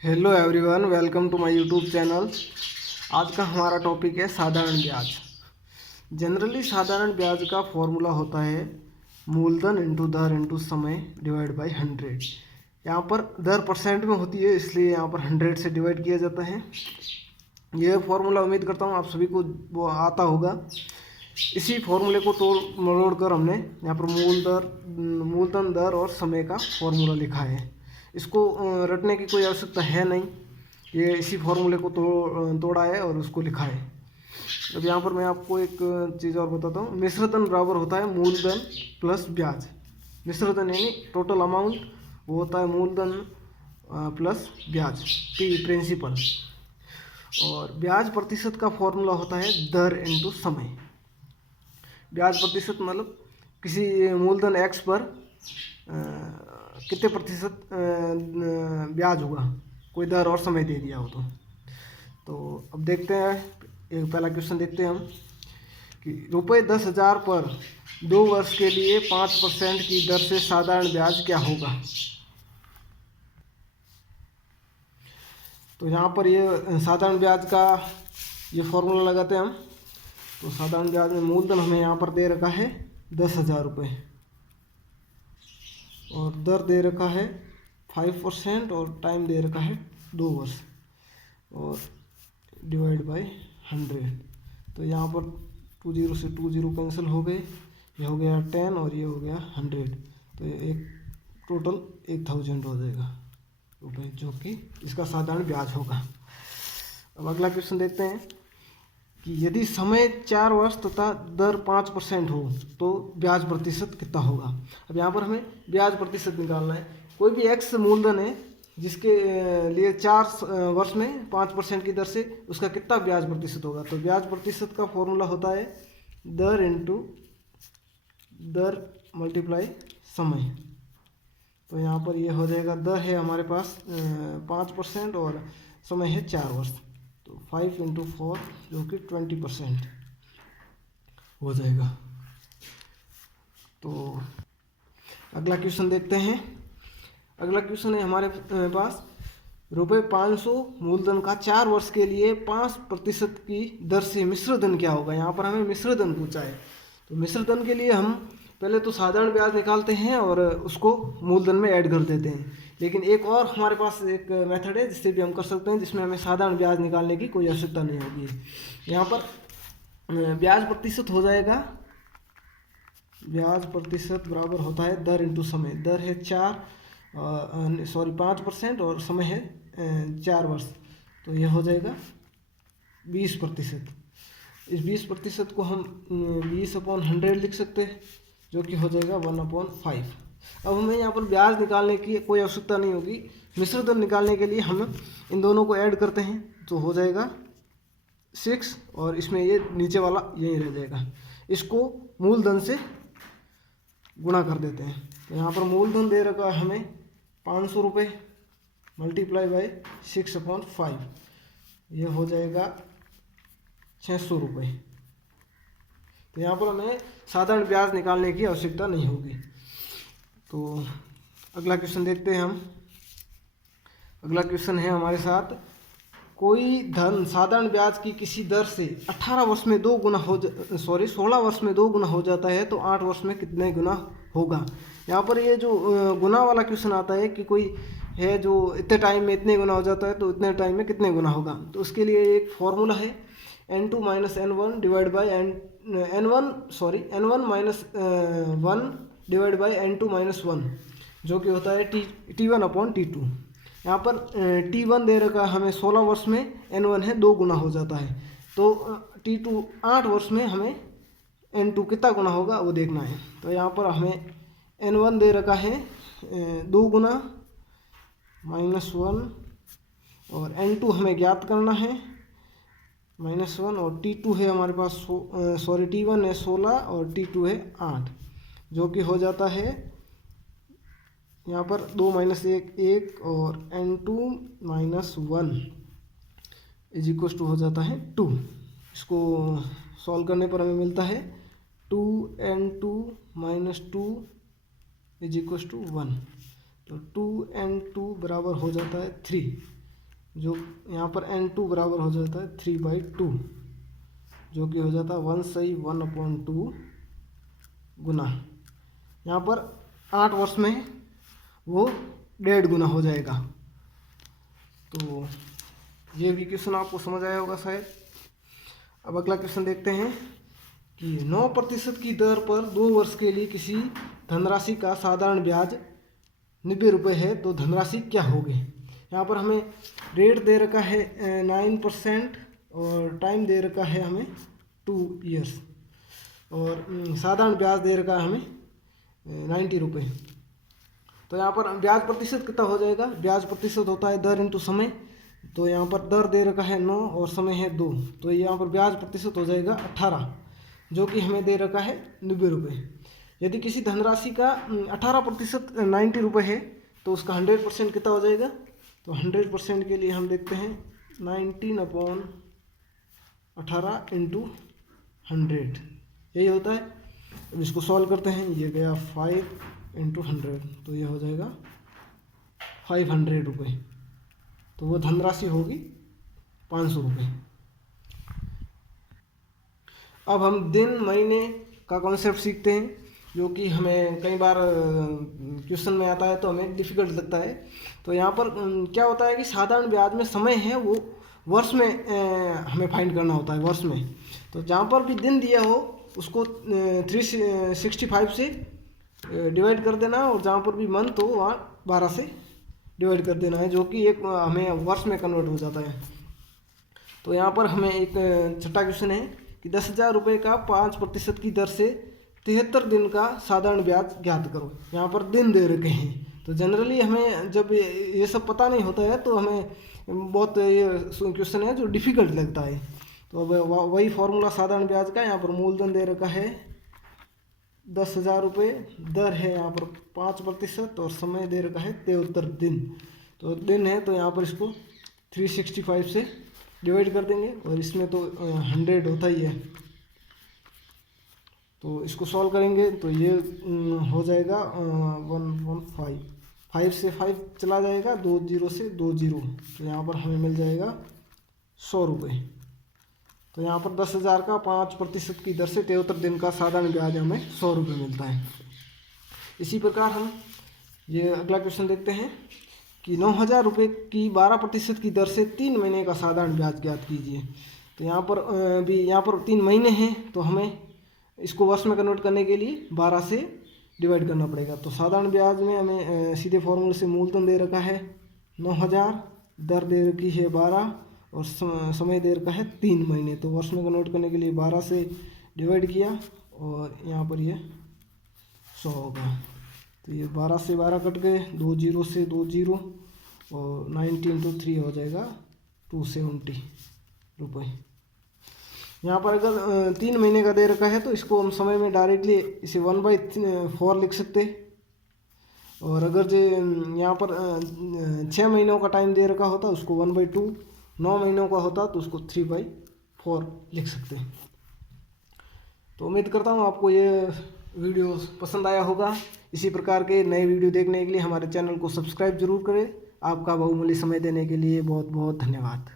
Hello everyone, welcome to my YouTube channel. आज का हमारा टॉपिक है साधारण ब्याज। जनरली साधारण ब्याज का फॉर्मूला होता है मूलधन इंटू दर इंटू समय डिवाइड बाय 100। यहाँ पर दर परसेंट में होती है, इसलिए यहाँ पर 100 से डिवाइड किया जाता है। यह फॉर्मूला उम्मीद करता हूँ आप सभी को वो आता होगा। इसी फॉर्मूले को तोड़ मरोड़ कर हमने यहाँ पर मूलधन दर और समय का फॉर्मूला लिखा है। इसको रटने की कोई आवश्यकता है नहीं, ये इसी फॉर्मूले को तोड़ा है और उसको लिखा है। अब यहाँ पर मैं आपको एक चीज़ और बताता हूँ। मिश्रधन बराबर होता है मूलधन प्लस ब्याज। मिश्रधन यानी टोटल अमाउंट, वो होता है मूलधन प्लस ब्याज, प्रिंसिपल। और ब्याज प्रतिशत का फॉर्मूला होता है दर इंटू समय। ब्याज प्रतिशत मतलब किसी मूलधन एक्स पर कितने प्रतिशत ब्याज होगा, कोई दर और समय दे दिया हो तो अब देखते हैं, एक पहला क्वेश्चन देखते हैं हम कि रुपये 10,000 पर 2 वर्ष के लिए 5% की दर से साधारण ब्याज क्या होगा। तो यहाँ पर ये साधारण ब्याज का ये फॉर्मूला लगाते हैं हम। तो साधारण ब्याज में मूलधन हमें यहाँ पर दे रखा है 10,000 रुपये और दर दे रखा है 5% और टाइम दे रखा है 2 वर्ष और डिवाइड बाय 100। तो यहाँ पर 20 से 20 कैंसिल हो गए, ये हो गया 10 और ये हो गया 100। तो एक टोटल 1000 हो जाएगा रुपये, जो कि इसका साधारण ब्याज होगा। अब अगला क्वेश्चन देखते हैं कि यदि समय 4 वर्ष तथा दर 5% हो तो ब्याज प्रतिशत कितना होगा। अब यहाँ पर हमें ब्याज प्रतिशत निकालना है। कोई भी एक्स मूलधन है जिसके लिए 4 वर्ष में 5% की दर से उसका कितना ब्याज प्रतिशत होगा। तो ब्याज प्रतिशत का फॉर्मूला होता है दर इंटू दर मल्टीप्लाई समय। तो यहाँ पर ये हो जाएगा, दर है हमारे पास 5% और समय है 4 वर्ष, तो 5 इंटू 4 जो कि 20% हो जाएगा। तो अगला क्वेश्चन देखते हैं। अगला क्वेश्चन है हमारे पास रुपये 500 मूलधन का 4 वर्ष के लिए 5% की दर से मिश्रधन क्या होगा। यहाँ पर हमें मिश्रधन पूछा है। तो मिश्रधन के लिए हम पहले तो साधारण ब्याज निकालते हैं और उसको मूलधन में ऐड कर देते हैं। लेकिन एक और हमारे पास एक मेथड है जिससे भी हम कर सकते हैं, जिसमें हमें साधारण ब्याज निकालने की कोई आवश्यकता नहीं होगी। यहाँ पर ब्याज प्रतिशत हो जाएगा, ब्याज प्रतिशत बराबर होता है दर इंटू समय। दर है 5% और समय है 4 वर्ष, तो यह हो जाएगा 20%। इस 20% को हम 20/100 लिख सकते हैं, जो कि हो जाएगा 1/5। अब हमें यहाँ पर ब्याज निकालने की कोई आवश्यकता नहीं होगी। मिश्रधन निकालने के लिए हम इन दोनों को ऐड करते हैं, तो हो जाएगा 6 और इसमें ये नीचे वाला यही रह जाएगा। इसको मूलधन से गुणा कर देते हैं। तो यहाँ पर मूलधन दे रखा है हमें 500 रुपये मल्टीप्लाई बाई 6/5, ये हो जाएगा 600 रुपये। तो यहाँ पर हमें साधारण ब्याज निकालने की आवश्यकता नहीं होगी। तो अगला क्वेश्चन देखते हैं हम। अगला क्वेश्चन है हमारे साथ, कोई धन साधारण ब्याज की किसी दर से 18 वर्ष में 2 गुना 16 वर्ष में 2 गुना हो जाता है तो 8 वर्ष में कितने गुना होगा। यहाँ पर ये जो गुना वाला क्वेश्चन आता है कि कोई है जो इतने टाइम में इतने गुना हो जाता है तो इतने टाइम में कितने गुना होगा। तो उसके लिए एक फॉर्मूला है n2 - n1 divide by n1 minus 1 divide by n2 - 1, जो कि होता है T1/T2। यहाँ पर T1 दे रखा हमें 16 वर्ष में, N1 है 2 गुना हो जाता है, तो T2 8 वर्ष में हमें N2 कितना गुना होगा वो देखना है। तो यहाँ पर हमें N1 दे रखा है 2 गुना -1 और N2 हमें ज्ञात करना है -1 और T2 है हमारे पास T1 है 16 और T2 है 8, जो कि हो जाता है यहाँ पर 2 - 1 1 और N2 - 1 हो जाता है 2। इसको सॉल्व करने पर हमें मिलता है 2N2 - 2 = 1। तो 2N2 बराबर हो जाता है 3। जो यहाँ पर n2 बराबर हो जाता है 3/2, जो कि हो जाता है 1 सही 1/2 गुना, यहाँ पर 8 वर्ष में वो 1.5 गुना हो जाएगा। तो ये भी क्वेश्चन आपको समझ आया होगा शायद। अब अगला क्वेश्चन देखते हैं कि 9% की दर पर 2 वर्ष के लिए किसी धनराशि का साधारण ब्याज 90 रुपये है, तो धनराशि क्या होगी। यहाँ पर हमें रेट दे रखा है 9% और टाइम दे रखा है हमें 2 ईयर्स, और साधारण ब्याज दे रखा है हमें 90 रुपये। तो यहाँ पर ब्याज प्रतिशत कितना हो जाएगा, ब्याज प्रतिशत होता है दर इंटू समय। तो यहाँ पर दर दे रखा है 9 और समय है 2, तो यहाँ पर ब्याज प्रतिशत हो जाएगा 18, जो कि हमें दे रखा है 90 रुपये। यदि किसी धनराशि का 18% 90 रुपये है तो उसका 100% कितना हो जाएगा। तो 100% के लिए हम देखते हैं 19/18 × 100, यही होता है। अब इसको सॉल्व करते हैं, ये गया 5 × 100, तो ये हो जाएगा 500 रुपये। तो वो धनराशि होगी 500 रुपये। अब हम दिन महीने का कॉन्सेप्ट सीखते हैं, जो कि हमें कई बार क्वेश्चन में आता है तो हमें डिफ़िकल्ट लगता है। तो यहाँ पर क्या होता है कि साधारण ब्याज में समय है वो वर्ष में हमें फाइंड करना होता है, वर्ष में। तो जहाँ पर भी दिन दिया हो उसको 365 से डिवाइड कर देना, और जहाँ पर भी मंथ हो वहाँ 12 से डिवाइड कर देना है, जो कि एक हमें वर्ष में कन्वर्ट हो जाता है। तो यहाँ पर हमें एक छठा क्वेश्चन है कि 10,000 रुपये का 5% की दर से 73 दिन का साधारण ब्याज ज्ञात करो। यहाँ पर दिन दे रखे हैं, तो जनरली हमें जब ये सब पता नहीं होता है तो हमें बहुत ये क्वेश्चन है जो डिफ़िकल्ट लगता है। तो अब वही फॉर्मूला साधारण ब्याज का, यहाँ पर मूलधन दे रखा है 10,000 रुपये, दर है यहाँ पर 5% और समय दे रखा है 73 दिन। तो दिन है तो यहाँ पर इसको 365 से डिवाइड कर देंगे, और इसमें तो 100 होता ही है, तो इसको सॉल्व करेंगे तो ये हो जाएगा 115, 5 से 5 चला जाएगा, 2 0 से 2 0, तो यहाँ पर हमें मिल जाएगा 100 रुपये। तो यहाँ पर 10,000 का 5% की दर से 73 दिन का साधारण ब्याज हमें 100 रुपये मिलता है। इसी प्रकार हम ये अगला क्वेश्चन देखते हैं कि 9,000 रुपये की 12% की दर से 3 महीने का साधारण ब्याज ज्ञात कीजिए। तो यहाँ पर 3 महीने हैं, तो हमें इसको वर्ष में कन्वर्ट करने के लिए 12 से डिवाइड करना पड़ेगा। तो साधारण ब्याज में हमें सीधे फॉर्मूले से मूलधन दे रखा है 9,000, दर दे रखी है 12 और समय दे रखा है 3 महीने। तो वर्ष में कन्वर्ट करने के लिए 12 से डिवाइड किया और यहाँ पर ये 100 होगा। तो ये 12 से 12 कट गए, 2 0 से 2 0, और 19 × 3 हो जाएगा 270 रुपये। यहाँ पर अगर 3 महीने का दे रखा है तो इसको हम समय में डायरेक्टली इसे 1/4 लिख सकते। और अगर जो यहाँ पर 6 महीनों का टाइम दे रखा होता उसको 1/2, 9 महीनों का होता तो उसको 3/4 लिख सकते। तो उम्मीद करता हूँ आपको ये वीडियो पसंद आया होगा। इसी प्रकार के नए वीडियो देखने के लिए हमारे चैनल को सब्सक्राइब जरूर करें। आपका बहुमूल्य समय देने के लिए बहुत बहुत धन्यवाद।